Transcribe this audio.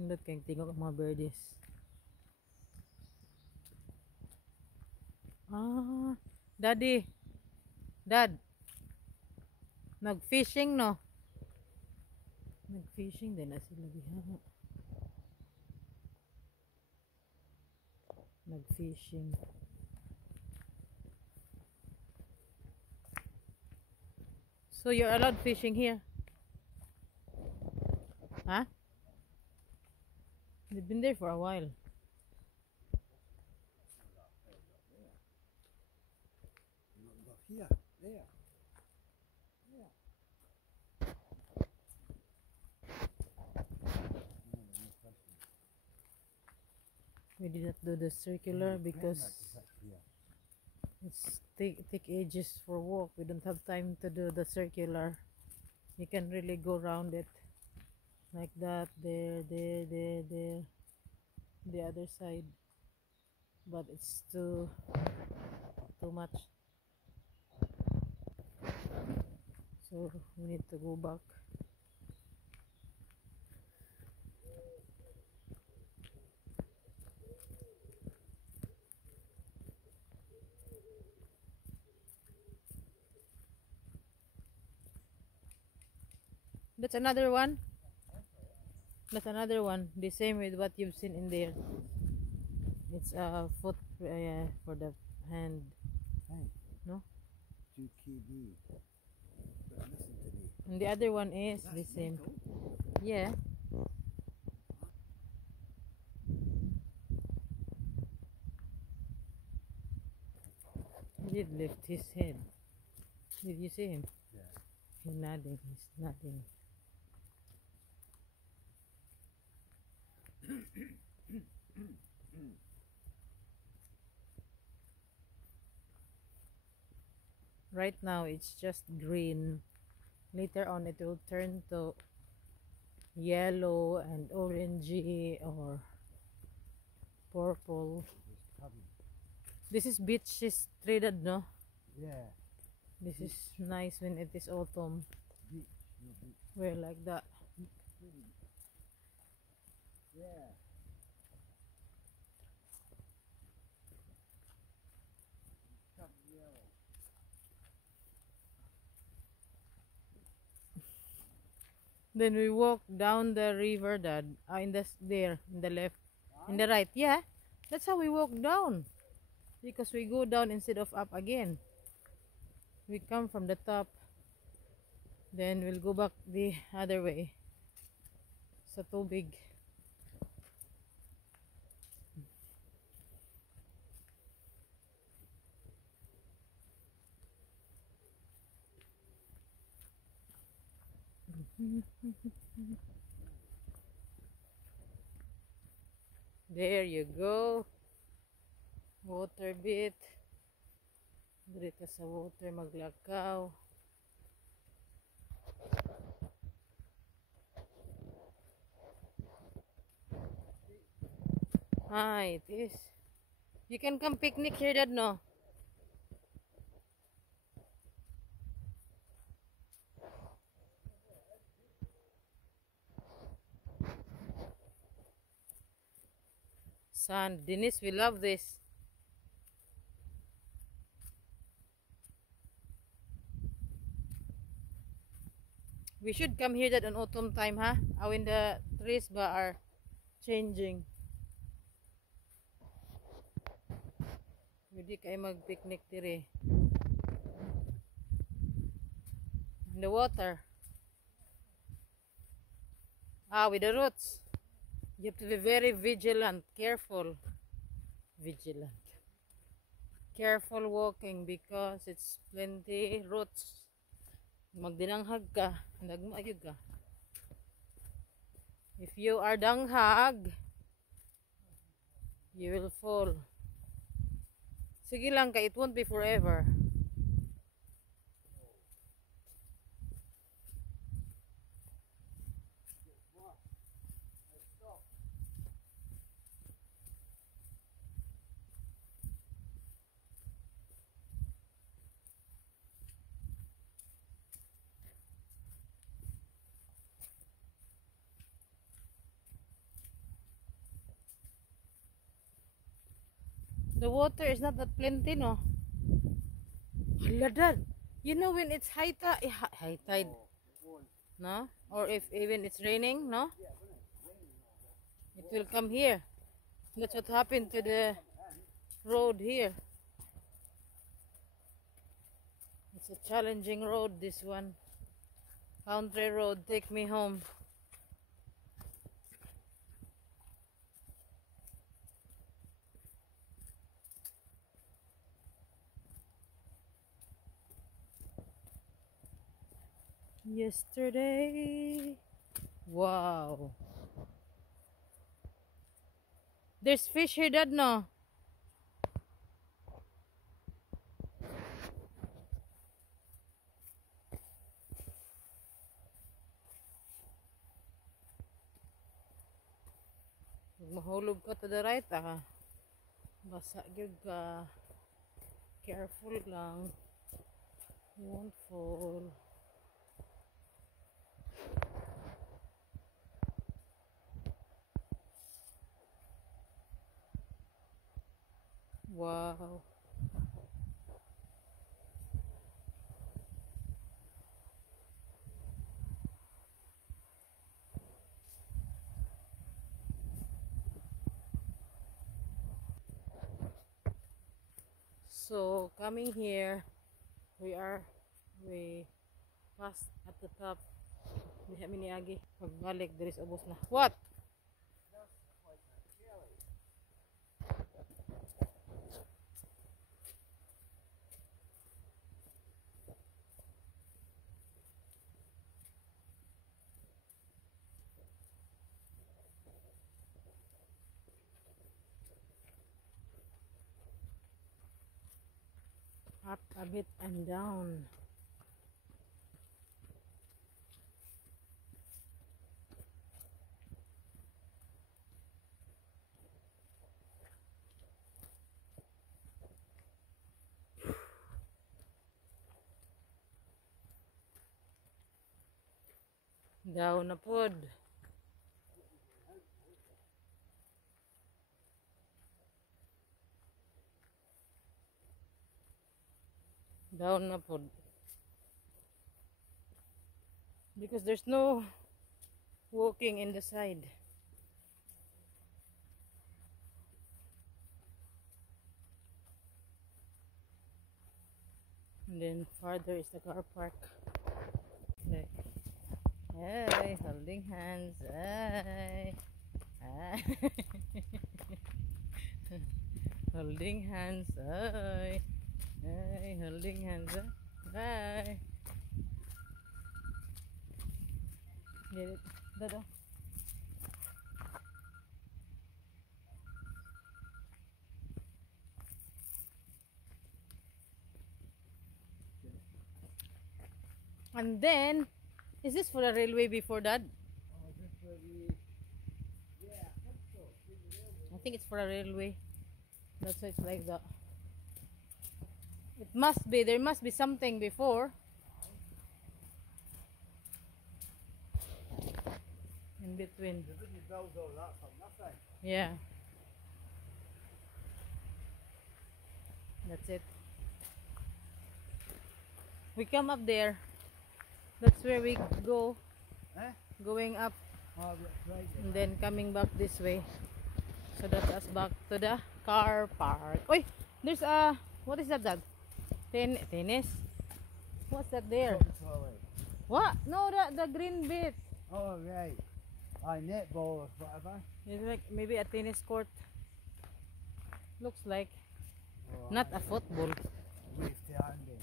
Nindot kayong tingog ang mga birdies. Ah, daddy, dad, nag-fishing no? Nag-fishing din na sila diha. Nag-fishing. So you're allowed fishing here? Huh? They've been there for a while. Here, there. We did not do the circular because it's take ages for walk. We don't have time to do the circular. You can really go around it like that, there, the other side. But it's too much. So we need to go back. That's another one. That's another one. The same with what you've seen in there. It's a foot for the hand. Hey, No? GKB. But listen to me. And the other one is the That's same. metal. Yeah. He did lift his head. Did you see him? Yeah. He's nodding. He's nodding. Right now it's just green. Later on it will turn to yellow and orangey or purple. Just coming. This is beach is traded, no? Yeah. This is nice when it is autumn. Beach. No beach. We're like that. Yeah. Come yellow. Then we walk down the river, Dad. In the there, in the left, in the right. Yeah, that's how we walk down. Because we go down instead of up again. We come from the top. Then we'll go back the other way. Sa tubig. There you go. Water bit. Dito ka sa water maglakaw. Ah, it is. You can come picnic here, Dad, no? Sand. Denise, we love this. We should come here that on autumn time, huh? When the trees ba are changing. Pwede kayo mag-picnic dire. In the water. With the roots. You have to be very vigilant, careful. Vigilant. Careful walking because it's plenty roots. Magdinanghag ka, nagmaayog ka. If you are danghag, you will fall. Sige lang ka, it won't be forever. The water is not that plenty, no? Hala, Dad. You know when it's high tide, no? Or if even it's raining, no? It will come here. That's what happened to the road here. It's a challenging road, this one. Country road, take me home. Yesterday. Wow. There's fish here, Dad, no? Pag mahulog ka to the right, basa gyud ka. Careful lang. You won't fall. Wow. So coming here, we passed at the top. Diha miniagi. Pagbalik, there is ubos na. What? Up a bit and down. Down na pod. Down na pod. Because there's no walking in the side. And then farther is the car park. Okay. Hey, holding hands. Hey. Hi. Holding hands. Hey. Hey, holding hands. Bye. Get it? Dada. And then, is this for the railway before that? Oh, is this for the... Yeah, I think so. I think it's for a railway. That's why it's like that. It must be. There must be something before. In between. They didn't build all that for nothing. Yeah. That's it. We come up there. That's where we go. Eh? Going up Oh, right. and then coming back this way. So that's us back to the car park. Oi, there's a, what is that, Dad? Tennis? What's that there? Trolley. What? No, the green bit. Oh, right. Netball or whatever. It's like maybe a tennis court. Looks like. Oh, Not a football. Wave to Andy.